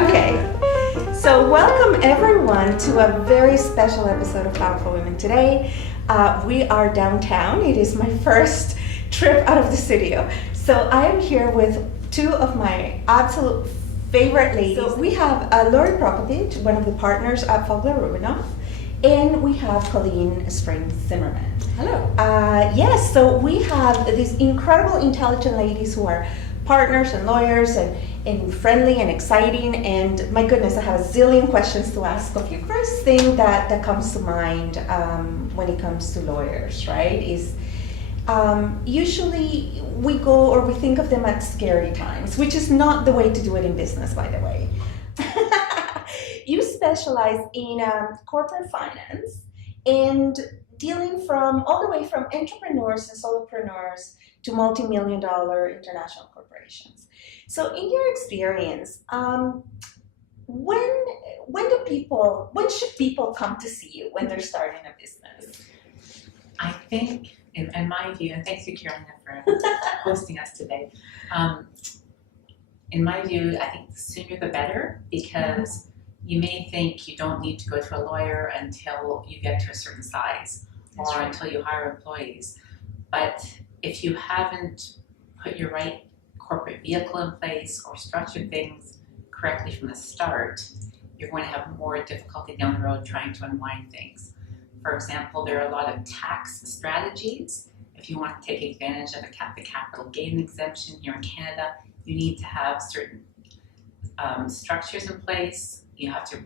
Okay, so welcome everyone to a very special episode of Powerful Women today. We are downtown. It is my first trip out of the studio. So I am here with two of my absolute favorite ladies. So we have Lori Prokopich, one of the partners at Fogler, Rubinoff, and we have Colleen Springs-Zimmerman. Hello. Yes, so we have these incredible, intelligent ladies who are partners and lawyers and friendly and exciting, and my goodness, I have a zillion questions to ask of you. First thing that comes to mind when it comes to lawyers, right, is usually we go or we think of them at scary times, which is not the way to do it in business, by the way. You specialize in corporate finance and dealing all the way from entrepreneurs and solopreneurs to multi-million-dollar international corporations. So in your experience, when should people come to see you when they're starting a business? I think, in my view, and thanks to Carolina for hosting us today. In my view, I think the sooner the better, because you may think you don't need to go to a lawyer until you get to a certain size or until you hire employees. But if you haven't put your right corporate vehicle in place or structured things correctly from the start, you're going to have more difficulty down the road trying to unwind things. For example, there are a lot of tax strategies. If you want to take advantage of the capital gain exemption here in Canada, you need to have certain structures in place. You have to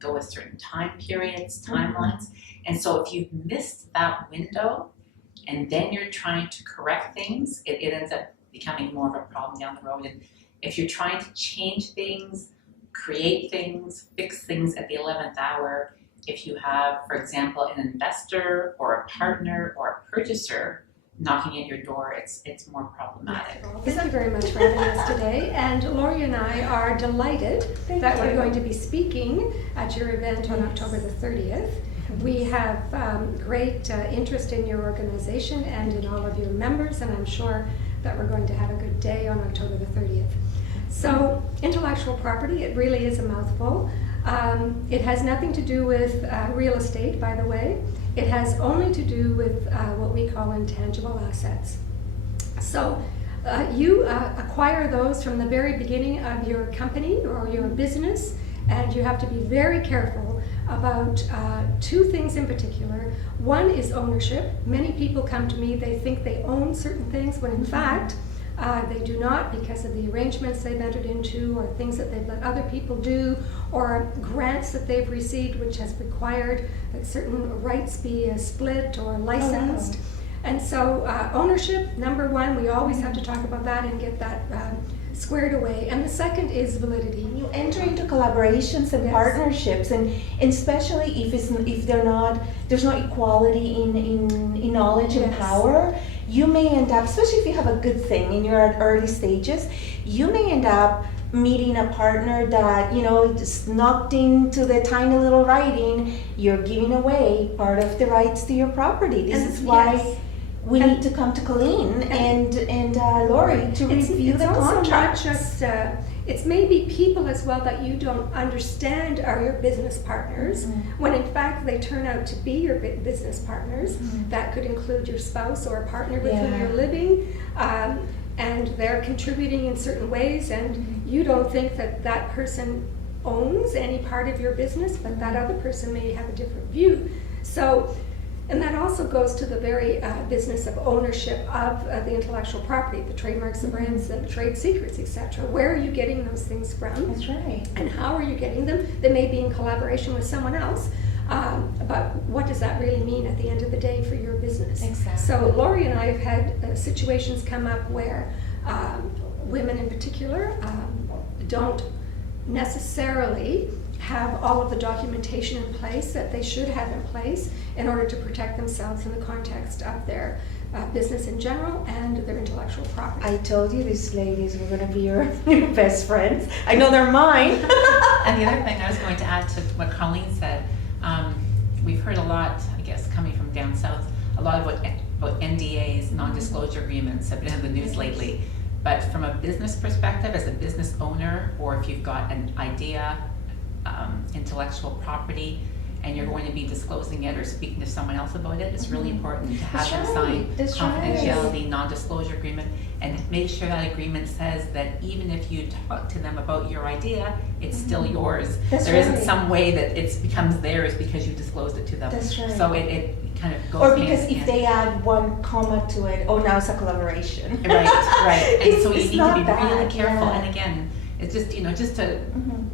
go with certain time periods, timelines. And so if you've missed that window and then you're trying to correct things, it ends up becoming more of a problem down the road. And if you're trying to change things, create things, fix things at the 11th hour, if you have, for example, an investor or a partner or a purchaser knocking at your door, it's more problematic. Thank you very much for having us today. And Lori and I are delighted that we're going to be speaking at your event on October the 30th. We have great interest in your organization and in all of your members, and I'm sure that we're going to have a good day on October the 30th. So, intellectual property, it really is a mouthful. It has nothing to do with real estate, by the way. It has only to do with what we call intangible assets. So, you acquire those from the very beginning of your company or your business, and you have to be very careful about two things in particular. One is ownership. Many people come to me, they think they own certain things, when in fact, they do not, because of the arrangements they've entered into or things that they've let other people do or grants that they've received which has required that certain rights be split or licensed. And so ownership, number one, we always have to talk about that and get that squared away. And the second is validity. You enter into collaborations and partnerships, and especially if there's not equality in knowledge and power, you may end up, especially if you have a good thing and you're at early stages, you may end up meeting a partner that, just knocked into the tiny little writing, you're giving away part of the rights to your property. This is why we need to come to Colleen and Lori to review the contracts. It's not just, it's maybe people as well that you don't understand are your business partners, when in fact they turn out to be your business partners. That could include your spouse or a partner with whom you're living, and they're contributing in certain ways, and you don't think that that person owns any part of your business, but that other person may have a different view. So, and that also goes to the very business of ownership of the intellectual property, the trademarks, the brands, the trade secrets, etc. Where are you getting those things from? That's right. And how are you getting them? They may be in collaboration with someone else, but what does that really mean at the end of the day for your business? Exactly. So Lori and I have had situations come up where women in particular don't necessarily have all of the documentation in place that they should have in place in order to protect themselves in the context of their business in general and their intellectual property. I told you these ladies were going to be your new best friends. I know they're mine. And the other thing I was going to add to what Colleen said, we've heard a lot, I guess, coming from down south, a lot about NDAs, non-disclosure agreements have been in the news lately. But from a business perspective, as a business owner, or if you've got an idea, intellectual property, and you're going to be disclosing it or speaking to someone else about it, it's really important to have them sign That's right. confidentiality, non-disclosure agreement, and make sure that agreement says that even if you talk to them about your idea, it's still yours. That's There isn't right. some way that it becomes theirs because you disclosed it to them. That's right. So it kind of goes Or hand because in if hand. they add one comma to it, oh, now it's a collaboration. Right, right. And so you It's need to not be really that, careful. yeah. And again, it's just, just to,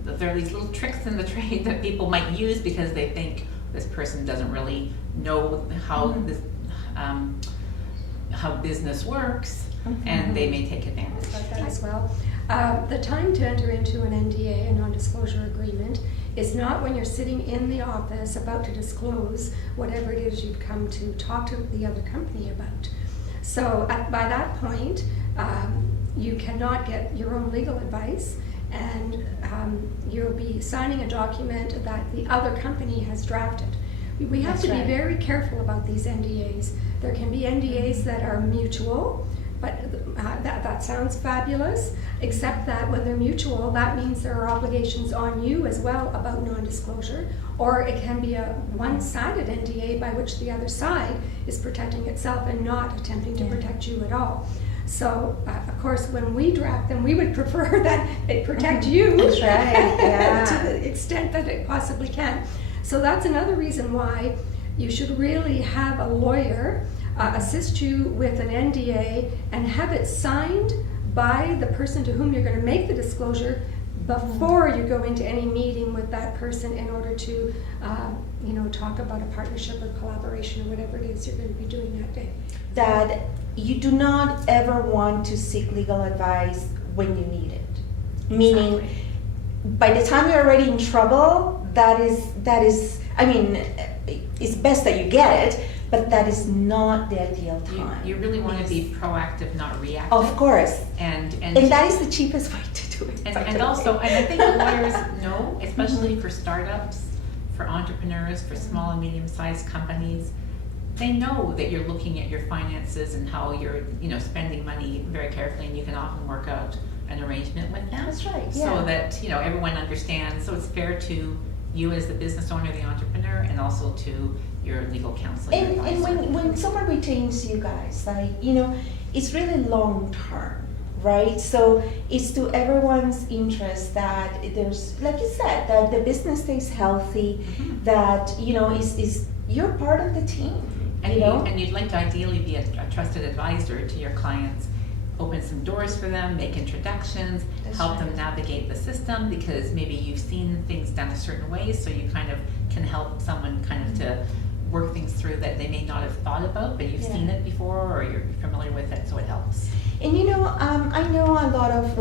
there are these little tricks in the trade that people might use because they think this person doesn't really know how this, how business works, and they may take advantage. About that as well. The time to enter into an NDA, a non-disclosure agreement, is not when you're sitting in the office about to disclose whatever it is you've come to talk to the other company about. So by that point, you cannot get your own legal advice, and you'll be signing a document that the other company has drafted. We have That's to right. be very careful about these NDAs. There can be NDAs that are mutual, but that sounds fabulous, except that when they're mutual, that means there are obligations on you as well about non-disclosure, or it can be a one-sided NDA by which the other side is protecting itself and not attempting to protect you at all. So, of course, when we draft them, we would prefer that it protect you That's right, yeah. to the extent that it possibly can. So that's another reason why you should really have a lawyer assist you with an NDA and have it signed by the person to whom you're going to make the disclosure before you go into any meeting with that person in order to talk about a partnership or collaboration or whatever it is you're going to be doing that day. That you do not ever want to seek legal advice when you need it. Meaning, Exactly. by the time you're already in trouble, that is, I mean, it's best that you get it, but that is not the ideal time. You really want to be proactive, not reactive. Of course. And that is the cheapest way to do it. And also, and I think lawyers know, especially for startups, for entrepreneurs, for small and medium-sized companies, they know that you're looking at your finances and how you're, spending money very carefully, and you can often work out an arrangement with them. That's right, So yeah. that, everyone understands, so it's fair to you as the business owner, the entrepreneur, and also to your legal counsel, your And advisor. when someone retains you guys, like, it's really long term, right? So it's to everyone's interest that there's, like you said, that the business stays healthy, that, is you're part of the team, And you'd like to ideally be a trusted advisor to your clients, open some doors for them, make introductions, That's help right. them navigate the system, because maybe you've seen things done a certain way, so you kind of can help someone kind of to work things through that they may not have thought about, but you've seen it before, or you're familiar with it, so it helps. And I know a lot of,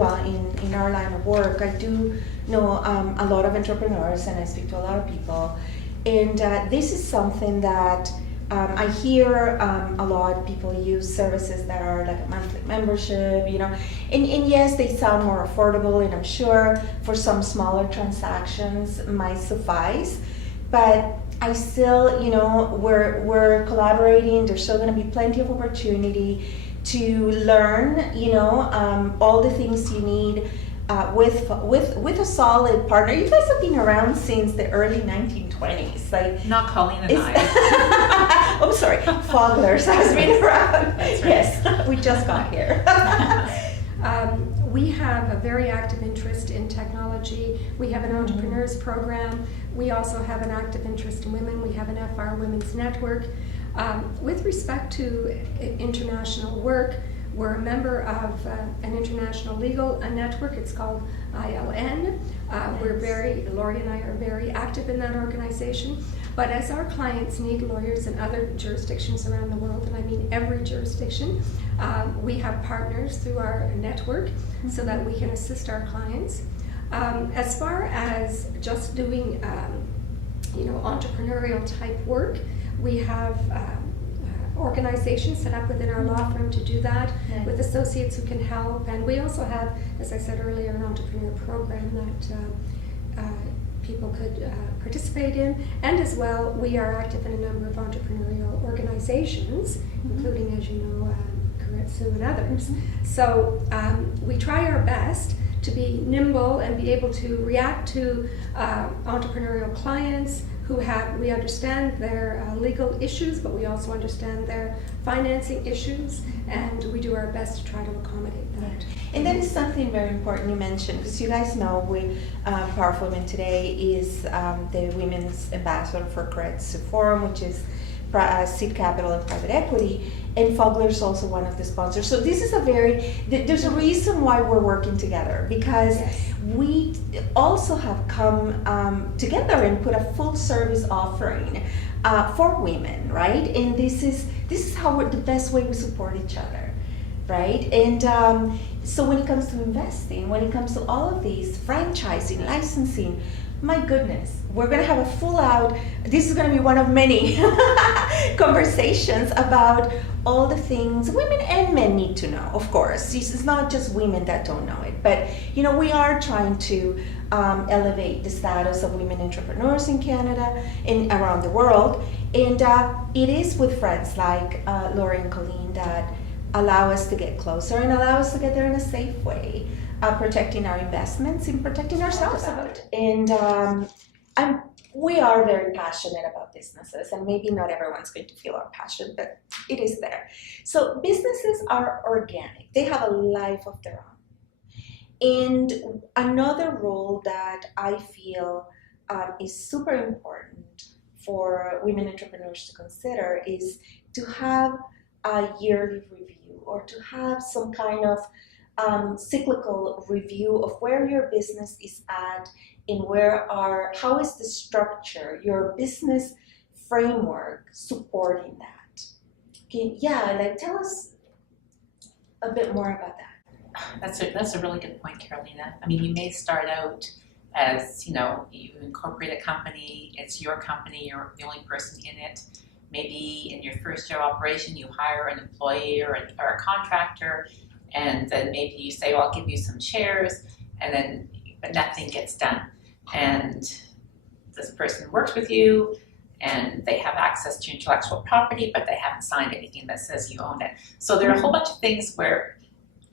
in our line of work, I do know a lot of entrepreneurs, and I speak to a lot of people, and this is something that I hear a lot. People use services that are like a monthly membership, and yes, they sound more affordable, and I'm sure for some smaller transactions might suffice, but I still, we're collaborating. There's still going to be plenty of opportunity to learn, all the things you need with a solid partner. You guys have been around since the early 1920s, like. Not Colleen and I. I'm sorry, Fogler's has been around. That's right. Yes, we just got here. We have a very active interest in technology. We have an entrepreneurs program. We also have an active interest in women. We have an FR Women's Network. With respect to international work, we're a member of an international legal network. It's called ILN. Lori and I are very active in that organization. But as our clients need lawyers in other jurisdictions around the world, and I mean every jurisdiction, we have partners through our network so that we can assist our clients. As far as just doing, entrepreneurial type work, we have organizations set up within our law firm to do that, with associates who can help. And we also have, as I said earlier, an entrepreneur program that people could participate in. And as well, we are active in a number of entrepreneurial organizations, including, as you know, Keiretsu and others. So we try our best to be nimble and be able to react to entrepreneurial clients we understand their legal issues, but we also understand their financing issues, and we do our best to try to accommodate that. And that is something very important you mentioned, because you guys know Powerful Women Today is the Women's Ambassador for Keiretsu Forum, which is seed capital and private equity, and Fogler is also one of the sponsors. So this is there's a reason why we're working together, because we also have come together and put a full service offering for women, right? And this is how the best way we support each other, right? And so when it comes to investing, when it comes to all of these, franchising, licensing, my goodness, we're going to have a full out, this is going to be one of many conversations about all the things women and men need to know, of course. This is not just women that don't know it, but we are trying to elevate the status of women entrepreneurs in Canada and around the world. And it is with friends like Lori and Colleen that allow us to get closer and allow us to get there in a safe way. Protecting our investments and protecting ourselves about it. And we are very passionate about businesses, and maybe not everyone's going to feel our passion, but it is there. So businesses are organic. They have a life of their own. And another role that I feel is super important for women entrepreneurs to consider is to have a yearly review, or to have some kind of cyclical review of where your business is at and how is the structure, your business framework supporting that. Okay, tell us a bit more about that. That's a really good point, Carolina. I mean, you may start out as, you incorporate a company, it's your company, you're the only person in it. Maybe in your first year of operation, you hire an employee or a contractor, and then maybe you say, well, I'll give you some shares, but nothing gets done. And this person works with you, and they have access to intellectual property, but they haven't signed anything that says you own it. So there are a whole bunch of things where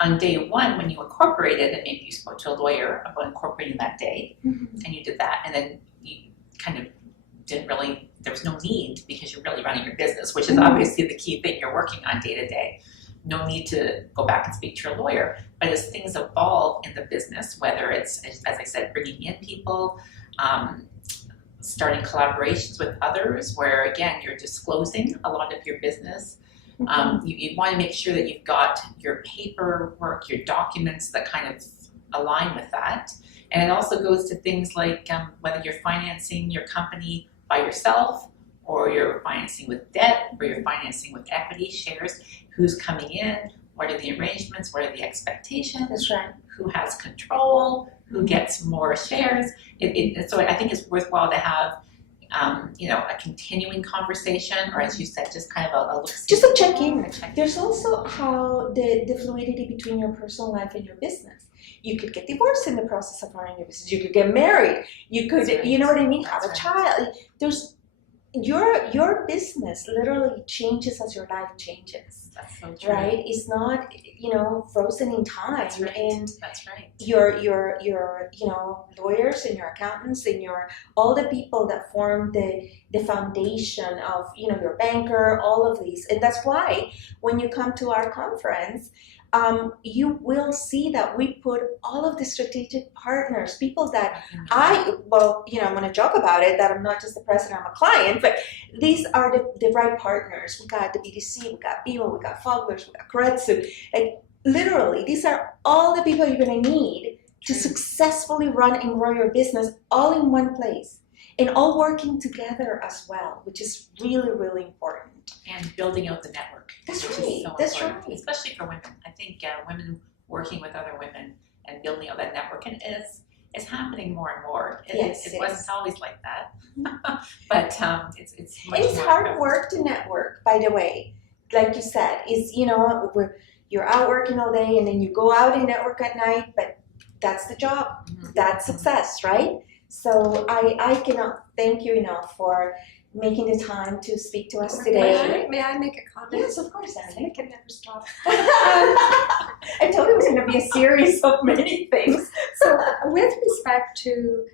on day one, when you incorporated, and maybe you spoke to a lawyer about incorporating that day, and you did that, and then you kind of there was no need, because you're really running your business, which is obviously the key thing you're working on day to day. No need to go back and speak to your lawyer. But as things evolve in the business, whether it's, as I said, bringing in people, starting collaborations with others, where again, you're disclosing a lot of your business. You want to make sure that you've got your paperwork, your documents that kind of align with that. And it also goes to things like whether you're financing your company by yourself, or you're financing with debt, or you're financing with equity shares. Who's coming in? What are the arrangements? What are the expectations? That's right. Who has control? Who gets more shares? So I think it's worthwhile to have, a continuing conversation, or as you said, just kind of a look. Just a check-in. There's also how the fluidity between your personal life and your business. You could get divorced in the process of running your business. You could get married. You could, you know what I mean? Have a child. There's your business literally changes as your life changes. That's so true. Right? It's not, frozen in time. That's right. And that's right. Your lawyers and your accountants and all the people that form the foundation of, your banker, all of these. And that's why when you come to our conference, you will see that we put all of the strategic partners, people that I'm going to joke about it, that I'm not just the president, I'm a client, but these are the right partners. We got the BDC, we got BMO, we got Foglers, we got Keiretsu. Like, literally, these are all the people you're going to need to successfully run and grow your business all in one place, and all working together as well, which is really, really important. And building out the network. That's which right. is so That's important, right. especially for women. I think women working with other women and building out that network, and it's happening more and more. It wasn't always like that, but it's much it's more hard prevalent. work to network, by the way. Like you said, you're out working all day, and then you go out and network at night. But that's the job. That's success, right? So I cannot thank you enough for making the time to speak to us May today. I make a comment? Yes, of course, I Emily. can never stop. I told you it was going to be a series of many things. So, with respect to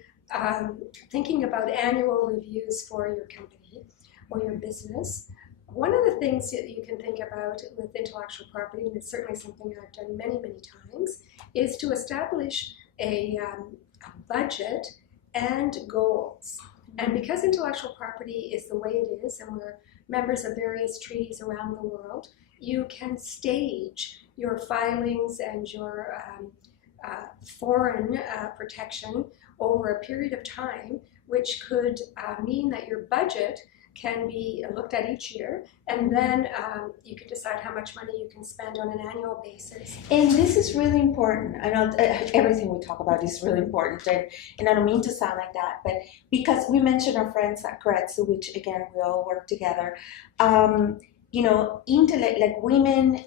thinking about annual reviews for your company or your business, one of the things that you can think about with intellectual property, and it's certainly something I've done many, many times, is to establish a budget and goals. And because intellectual property is the way it is, and we're members of various treaties around the world, you can stage your filings and your foreign protection over a period of time, which could mean that your budget can be looked at each year, and then you can decide how much money you can spend on an annual basis. And this is really important. I know everything we talk about is really important, and I don't mean to sound like that, but because we mentioned our friends at Kretsu, which again, we all work together, you know, like women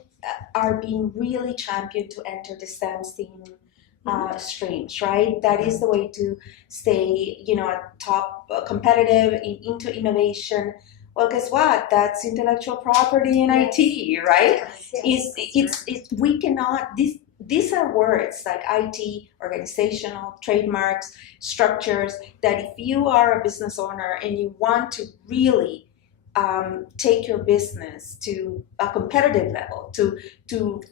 are being really championed to enter the STEM STEAM streams, right? That is the way to stay, you know, at top competitive into innovation. Well, guess what? That's intellectual property and IT, right? It's we cannot. These are words like IT, organizational, trademarks, structures. That if you are a business owner and you want to really take your business to a competitive level, to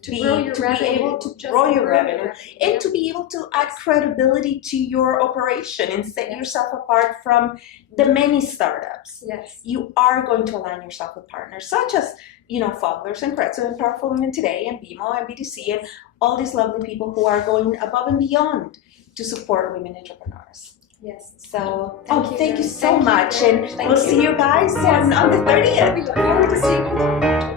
be able to grow your revenue, and to be able to add credibility to your operation and set yourself apart from the many startups. Yes. You are going to align yourself with partners such as, you know, Foglers and Kretsu and Powerful Women Today and BMO and BDC and all these lovely people who are going above and beyond to support women entrepreneurs. Yes. So, Thank you so much, and Thank we'll you. see you guys on the 30th. We look forward to seeing you.